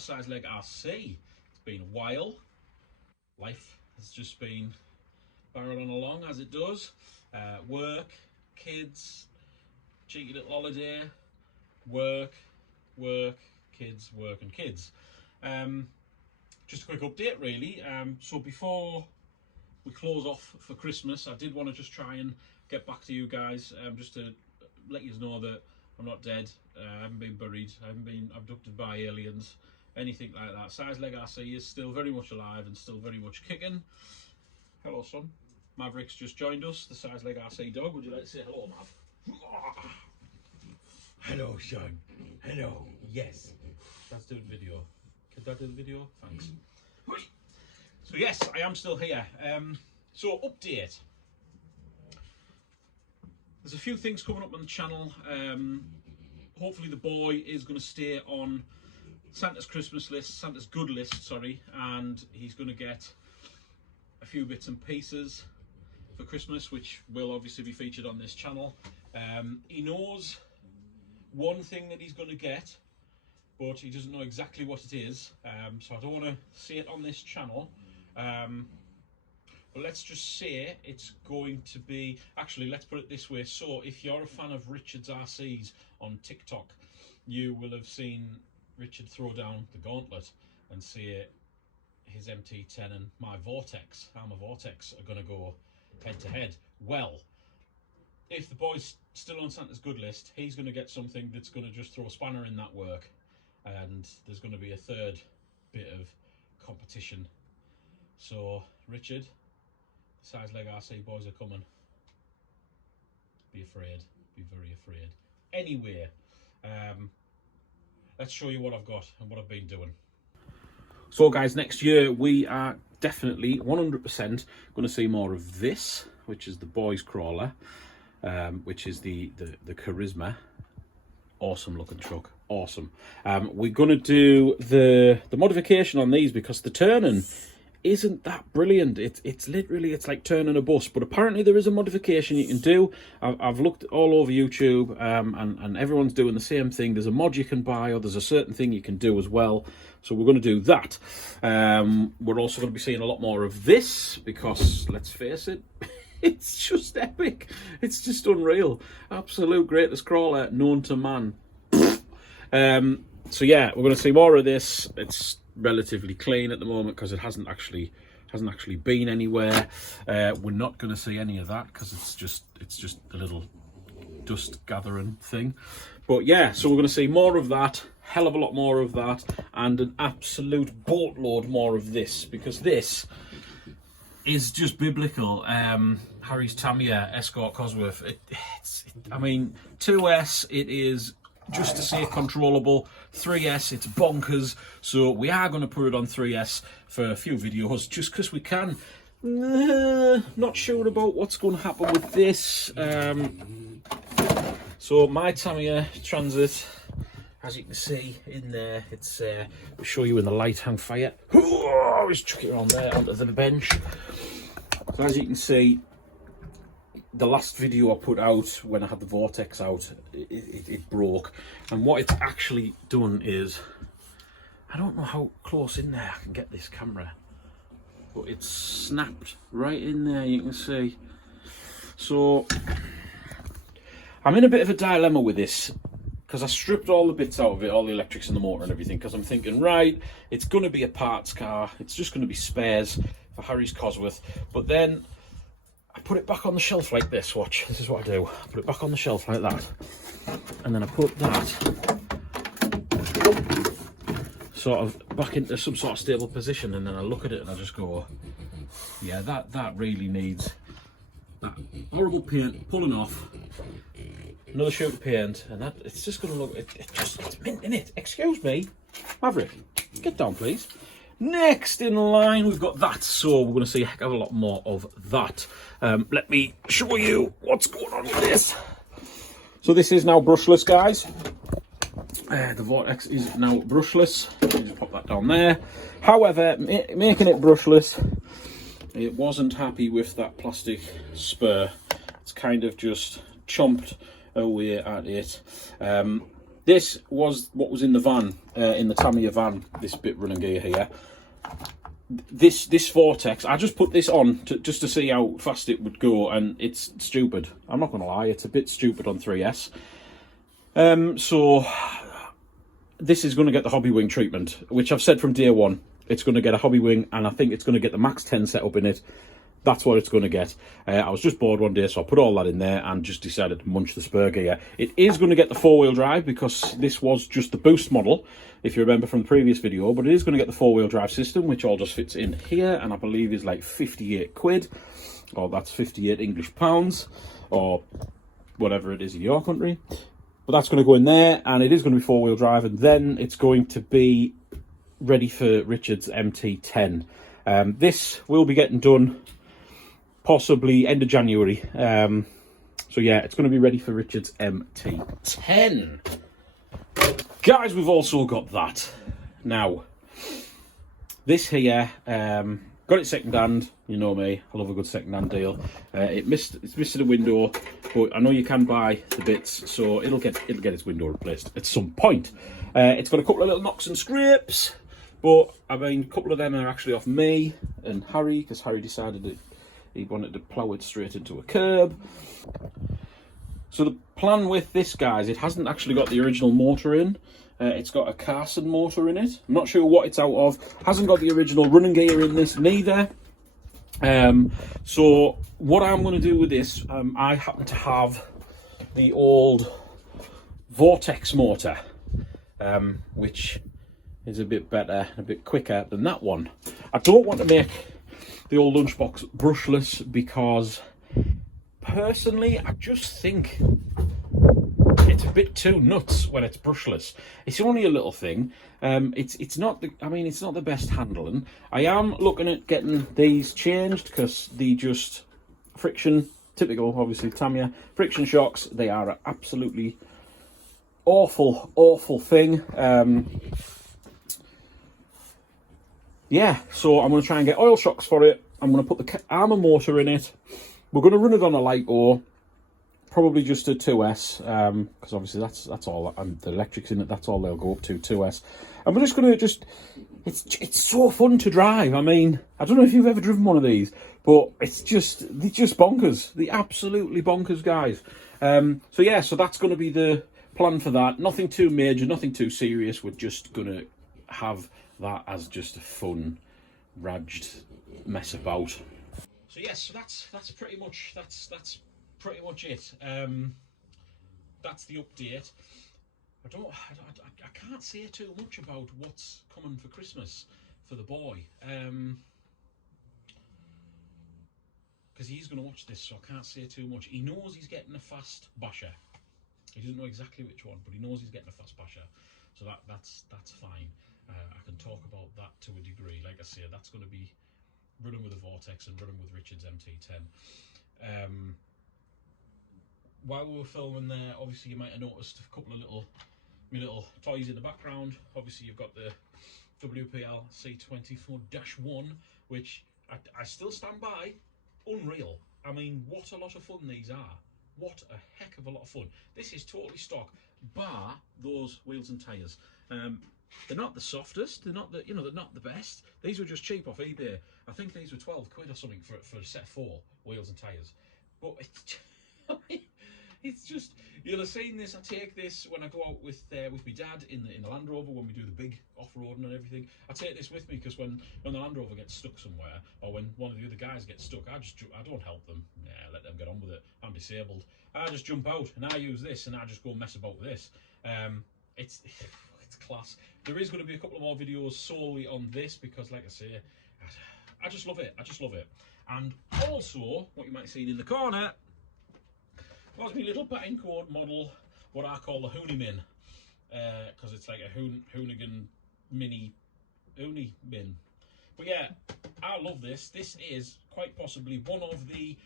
a size leg RC. It's been a while. Life has just been barreling along as it does. Work, kids, cheeky little holiday, work, kids, work and kids. Just a quick update really. So before we close off for Christmas, I did want to just try and get back to you guys, just to let you know that I'm not dead. I haven't been buried, I haven't been abducted by aliens, anything like that. Size leg RC is still very much alive and still very much kicking. Hello son. Maverick's just joined us, the size leg RC dog. Would you like to say hello, Mav? Hello, son. Hello. Yes. Dad's doing video. Can Dad do the video? Thanks. So yes, I am still here. So update. There's a few things coming up on the channel. Hopefully the boy is going to stay on Santa's Christmas list, Santa's good list, sorry, and he's going to get a few bits and pieces for Christmas, which will obviously be featured on this channel. He knows one thing that he's going to get, but he doesn't know exactly what it is, so I don't want to say it on this channel. But let's just say it's going to be, actually let's put it this way. So if you're a fan of Richard's RCs on TikTok, you will have seen Richard throw down the gauntlet and say his MT10 and my Vortex, Arrma Vortex, are going to go head to head. Well, if the boy's still on Santa's good list, he's going to get something that's going to just throw a spanner in that work, and there's going to be a third bit of competition. So Richard, size leg RC boys are coming. Be afraid, be very afraid. Anyway, let's show you what I've got and what I've been doing. So guys, next year we are definitely 100% going to see more of this, which is the boys crawler, which is the Charisma. Awesome looking truck, awesome. We're going to do the modification on these because the turning isn't that brilliant. It's literally, it's like turning a bus, but apparently there is a modification you can do. I've looked all over YouTube, and everyone's doing the same thing. There's a mod you can buy, or there's a certain thing you can do as well. So we're going to do that. We're also going to be seeing a lot more of this because, let's face it, it's just epic. It's just unreal. Absolute greatest crawler known to man. So yeah, we're going to see more of this. It's relatively clean at the moment because it hasn't actually been anywhere. We're not going to see any of that because it's just a little dust gathering thing. But yeah, so we're going to see more of that, hell of a lot more of that, and an absolute boatload more of this, because this is just biblical. Harry's Tamiya Escort Cosworth. I mean, 2S, it is just to say controllable. 3S, it's bonkers. So we are going to put it on 3S for a few videos, just because we can. Not sure about what's going to happen with this. So my Tamiya Transit, as you can see in there, it's I'll show you in the light hang fire. Just chuck it on there onto the bench. So as you can see, the last video I put out when I had the Vortex out, it broke, and what it's actually done is, I don't know how close in there I can get this camera, but it's snapped right in there, you can see. So I'm in a bit of a dilemma with this, because I stripped all the bits out of it, all the electrics and the motor and everything, because I'm thinking, right, it's going to be a parts car, it's just going to be spares for Harry's Cosworth. But then I put it back on the shelf like this. Watch, this is what I do. I put it back on the shelf like that, and then I put that sort of back into some sort of stable position, and then I look at it and I just go, yeah, that really needs that horrible paint pulling off, another shoot of paint, and that it's just going to look, it's mint in it. Excuse me, Maverick, get down please. Next in line, we've got that, so we're going to see a heck of a lot more of that. Let me show you what's going on with this. So this is now brushless, guys. The Vortex is now brushless. Just pop that down there. However, making it brushless, it wasn't happy with that plastic spur. It's kind of just chomped away at it. this was what was in the van, in the Tamiya van, this bit running gear here. This Vortex, I just put this on just to see how fast it would go, and it's stupid. I'm not going to lie, it's a bit stupid on 3S. So this is going to get the Hobby Wing treatment, which I've said from day one. It's going to get a Hobby Wing, and I think it's going to get the Max 10 setup in it. That's what it's going to get. I was just bored one day, so I put all that in there and just decided to munch the spur gear. It is going to get the 4-wheel drive, because this was just the Boost model, if you remember from the previous video, but it is going to get the 4-wheel drive system, which all just fits in here, and I believe is like 58 quid, or that's 58 English pounds, or whatever it is in your country. But that's going to go in there, and it is going to be 4-wheel drive, and then it's going to be ready for Richard's MT10. This will be getting done possibly end of January. So yeah, it's going to be ready for Richard's MT10. Guys, we've also got that. Now, this here, got it second hand. You know me, I love a good second hand deal. It's missed a window, but I know you can buy the bits, so it'll get its window replaced at some point. It's got a couple of little knocks and scrapes, but I mean, a couple of them are actually off me and Harry, because Harry decided that he wanted to plough it straight into a curb. So the plan with this, guys, it hasn't actually got the original motor in. It's got a Carson motor in it. I'm not sure what it's out of. Hasn't got the original running gear in this neither. So what I'm going to do with this, I happen to have the old Vortex motor, which is a bit better, a bit quicker than that one. I don't want to make the old lunchbox brushless, because personally I just think it's a bit too nuts when it's brushless. It's only a little thing. It's not the best handling. I am looking at getting these changed, because they just friction, typical obviously Tamiya friction shocks. They are an absolutely awful thing. Yeah, so I'm going to try and get oil shocks for it. I'm going to put the Arrma motor in it. We're going to run it on a light ore, probably just a 2S, because obviously that's all, and the electrics in it, that's all they'll go up to, 2S. And we're just going to it's so fun to drive. I mean, I don't know if you've ever driven one of these, but they're just bonkers. They're absolutely bonkers, guys. So yeah, so that's going to be the plan for that. Nothing too major, nothing too serious. We're just going to have that as just a fun, raged mess about. So yes, so that's pretty much it. That's the update. I can't say too much about what's coming for Christmas for the boy, because he's going to watch this, so I can't say too much. He knows he's getting a fast basher. He doesn't know exactly which one, but he knows he's getting a fast basher, so that's fine. I can talk about that to a degree. Like I say, that's going to be running with a Vortex and running with Richard's MT10. While we were filming there, obviously you might have noticed a couple of little toys in the background. Obviously you've got the WPL C24-1, which I still stand by. Unreal. I mean, what a lot of fun these are. What a heck of a lot of fun. This is totally stock, bar those wheels and tyres. They're not the softest, they're not the best. These were just cheap off eBay. I think these were 12 quid or something for a set of 4 wheels and tyres. But it's just, you'll have seen this. I take this when I go out with my dad in the Land Rover, when we do the big off-roading and everything. I take this with me, because when the Land Rover gets stuck somewhere, or when one of the other guys gets stuck, I don't help them. Yeah, let them get on with it. I'm disabled. I just jump out and I use this, and I just go mess about with this. It's class. There is going to be a couple of more videos solely on this, because like I say, I just love it. And also, what you might have seen in the corner was my little batting code model, what I call the Hoonimin, because it's like a Hoonigan mini Uni Min. But yeah, I love this. This is quite possibly one of the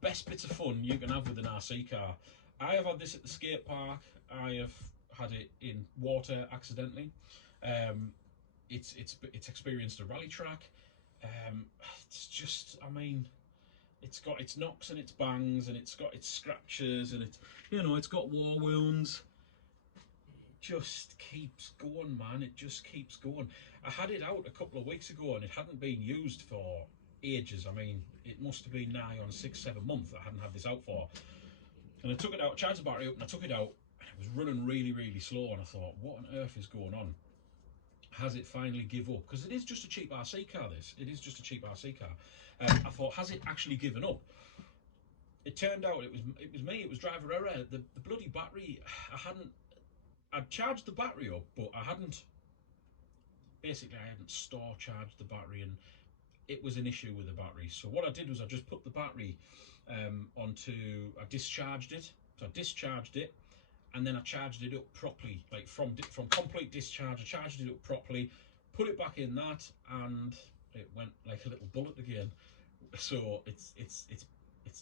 best bits of fun you can have with an RC car. I have had this at the skate park. I have had it in water accidentally. It's experienced a rally track. It's just, I mean, it's got its knocks and its bangs, and it's got its scratches, and it's got war wounds. just keeps going, man. It just keeps going. I had it out a couple of weeks ago and it hadn't been used for ages. I mean, it must have been nigh on 6-7 months I hadn't had this out for. And I took it out, charged the battery up, and I took it out, and it was running really, really slow. And I thought, what on earth is going on? Has it finally give up? Because it is just a cheap RC car, this. It is just a cheap RC car. I thought, has it actually given up? It turned out it was me, it was driver error. The bloody battery, I'd charged the battery up, but I hadn't store charged the battery, and it was an issue with the battery. So what I did was I just put the battery I discharged it. So I discharged it, and then I charged it up properly, like from complete discharge. I charged it up properly, put it back in that, and it went like a little bullet again. So it's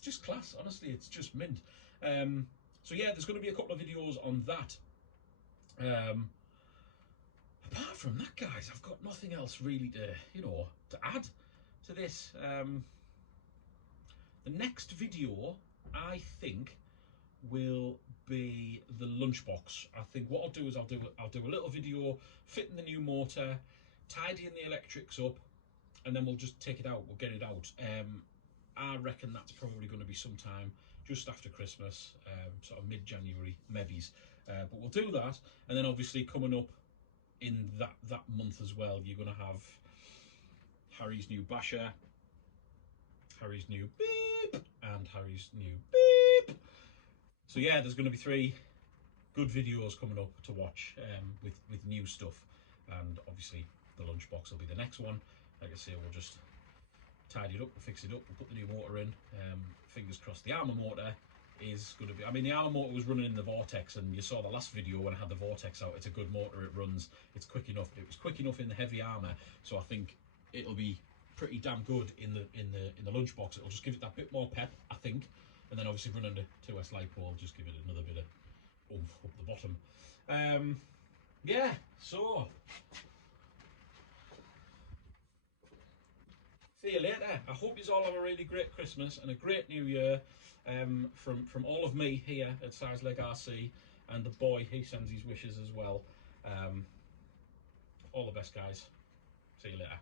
just class. Honestly, it's just mint. So yeah, there's going to be a couple of videos on that. Apart from that, guys, I've got nothing else really to add to this. The next video, I think, will be the lunchbox. I think what I'll do is I'll do a little video fitting the new motor, tidying the electrics up, and then we'll just take it out. We'll get it out. I reckon that's probably going to be sometime just after Christmas, sort of mid-January, maybe. But we'll do that, and then obviously coming up in that month as well, you're going to have Harry's new basher, Harry's new beep, and Harry's new beep. So yeah, there's going to be 3 good videos coming up to watch with new stuff, and obviously the lunchbox will be the next one. Like I say, we'll just tidy it up, we'll fix it up, we'll put the new motor in. Fingers crossed. The Arrma motor is going to be, I mean, the Arrma motor was running in the Vortex, and you saw the last video when I had the Vortex out. It's a good motor, it runs, it's quick enough. It was quick enough in the heavy Arrma, so I think it'll be pretty damn good in the lunchbox. It'll just give it that bit more pep, I think, and then obviously running the 2S LiPo will just give it another bit of oomph up the bottom. Yeah, so see you later. I hope you all have a really great Christmas and a great New Year. From all of me here at Size Leg RC, and the boy, he sends his wishes as well. All the best, guys. See you later.